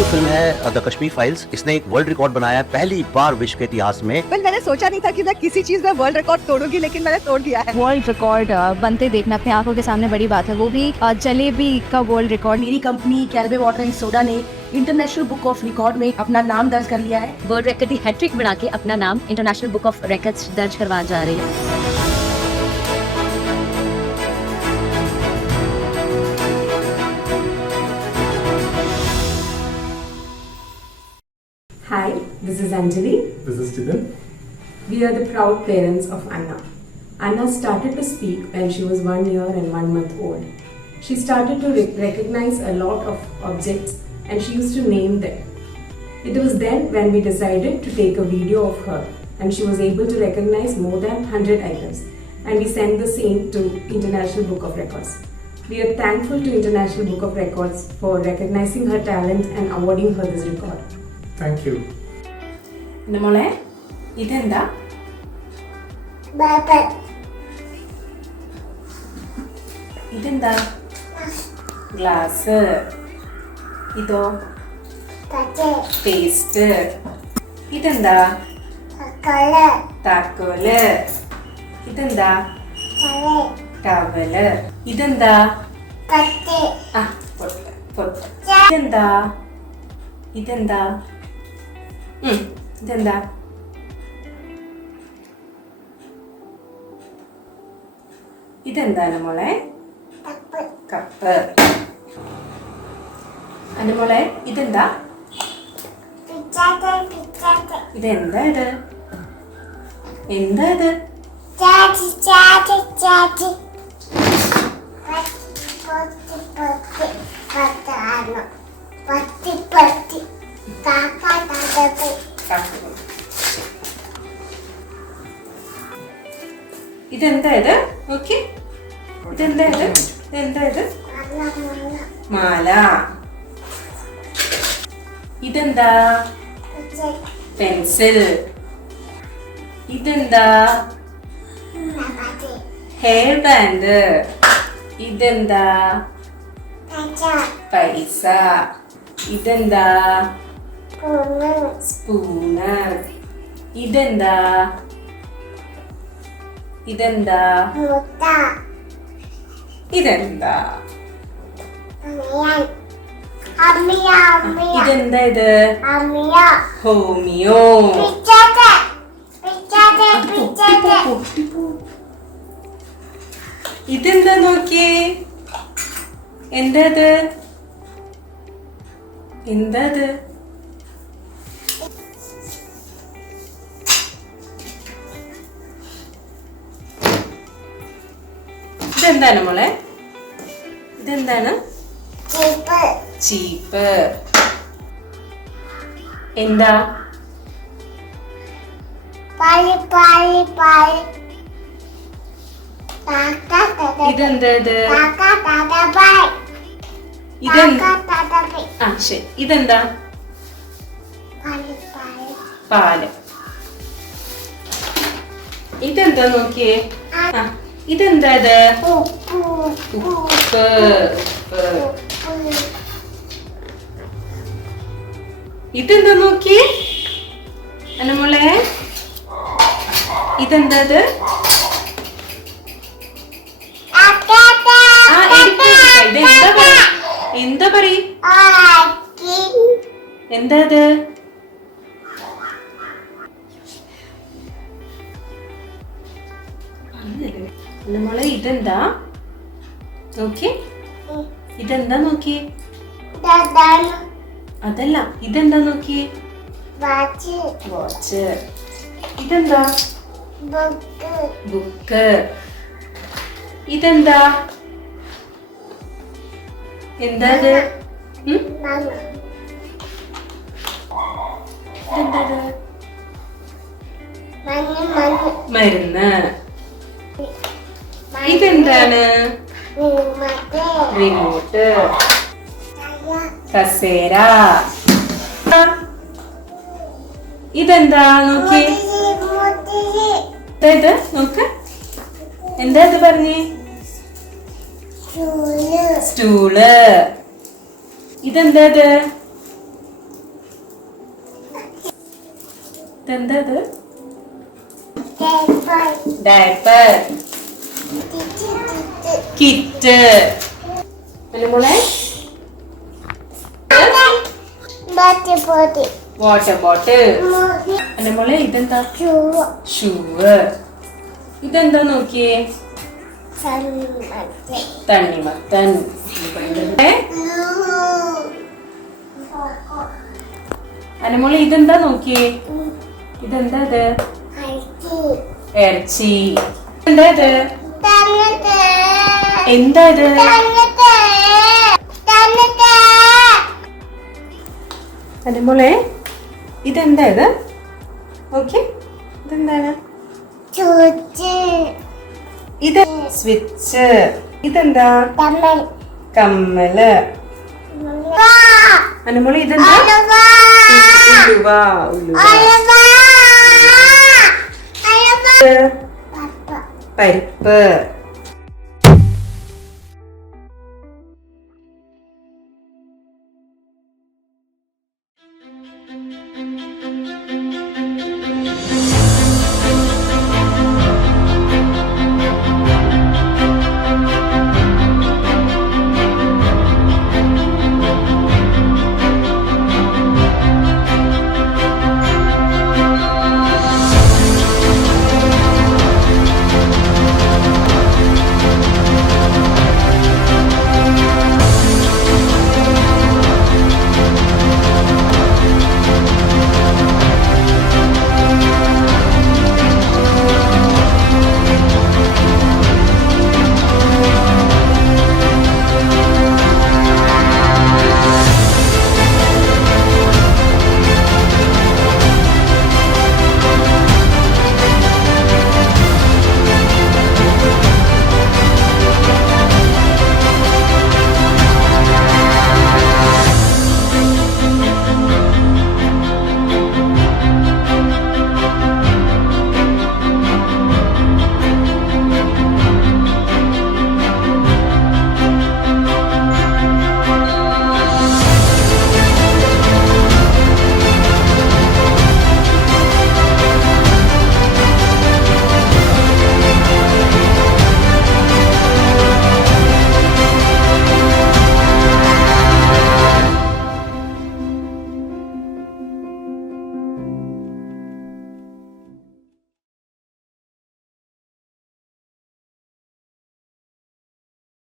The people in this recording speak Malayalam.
जो फिल्म है द कश्मीर फाइल्स, इसने एक वर्ल्ड रिकॉर्ड बनाया पहली बार विश्व के इतिहास में। मैंने सोचा नहीं था कि मैं किसी चीज में वर्ल्ड रिकॉर्ड तोड़ूंगी, लेकिन मैंने तोड़ दिया है। वर्ल्ड रिकॉर्ड बनते देखना अपने आंखों के सामने बड़ी बात है, वो भी जलेबी का वर्ल्ड रिकॉर्ड। मेरी कंपनी कैरबे वाटर एंड सोडा ने इंटरनेशनल बुक ऑफ रिकॉर्ड में अपना नाम दर्ज कर लिया है। वर्ल्ड रिकॉर्ड की हैट्रिक बना के अपना नाम इंटरनेशनल बुक ऑफ रिकॉर्ड्स दर्ज करवा जा रही है। Hi, this is Anjali. This is Jitin. We are the proud parents of Anna. Anna started to speak when she was 1 year and 1 month old. She started to recognize a lot of objects and she used to name them. It was then when we decided to take a video of her and she was able to recognize more than 100 items, and we sent the same to International Book of Records. We are thankful to International Book of Records for recognizing her talent and awarding her this record. Thank you. മോളെ ഇതെന്താ? ഇതെന്താ? ഗ്ലാസ്. ഇതോ? പേസ്റ്റ്. ഇതെന്താ? താക്കോല്. ഇതെന്താ? ടവല്. ഇതെന്താ? ആ, പൊട്ട് പൊട്ട്. ഇതെന്താ? ഇതെന്താ? ഇതെന്താ? ഇതെന്താണ് മോളെ? കപ്പ്. അന്റെ മോളെ ഇതെന്താ? ഇതെന്താ ഇത്? എന്താ ഇത്? ഇതെന്താ ഇത്? ഓക്കെ, ഇതെന്താ ഇത്? ഇതെന്താ ഇത്? മാല. ഇതെന്താ? പെൻസിൽ. ഇതെന്താ? Hair band. ഇതെന്താ? പൈസ. ഇതെന്താ? സ്പൂണ്. ഇതെന്താ? ഇതെന്താ? ഇതെന്താ? ഇതെന്താ ഇത്? ഹോമിയോ. ഇതെന്താ നോക്കിയേ? എന്താ ഇത്? എന്താ ഇത്? ഇതെന്താണ് മോളെ? ഇതെന്താണ്? ചീപ്പ്. എന്താ? ഇതെന്താ ഇത്? ആ ശരി. ഇതെന്താ? പാല്. ഇതെന്താ നോക്കിയേ? ആ, ഇതെന്താ ഇത്? ഉപ്പ്. ഇതെന്താ നോക്കിയേ? അനുമോളെ ഇതെന്താ ഇത്? എന്താ പറയ്? എന്താ ഇത്? നമ്മളെ ഇതെന്താ നോക്കിയേ? ഇതെന്താ നോക്കിയേ? അതല്ല, ഇതെന്താ നോക്കിയേ? വാച്ച്. ഇതെന്താ? ബുക്ക്. ഇതെന്താ? എന്താ ഇത്? ഇതെന്താ ഇത്? മരുന്ന്. ഇതെന്താണ്? റിമോട്ട്. കസേര. ഇതെന്താ നോക്കിയേ? ഇത് നോക്ക്. എന്താ ഇത് പറഞ്ഞേ? സ്റ്റൂള്. ഇതെന്താ ഇത്? ഇതെന്താ ഇത്? ഡയപ്പർ. കിറ്റ്. മോളെ വാട്ടർ ബോട്ടിൽ. എന്റെ മോളെ ഇതെന്താ? ഷൂവ്. ഇതെന്താ നോക്കിയേ? തണ്ണിമത്തൻ. എന്റെ മോളെ ഇതെന്താ നോക്കിയേ? ഇതെന്താ ഇത്? ഇറച്ചി. എന്താ ഇത്? എന്താ ഇത്? എന്റെ മോളെ ഇതെന്താ ഇത്? ഓക്കെ, ഇതെന്താണ്? ഇത് സ്വിച്ച്. ഇതെന്താ? കമ്മല്. എന്റെ മോളെ ഇതെന്താ? ഉലുവ. പരിപ്പ്.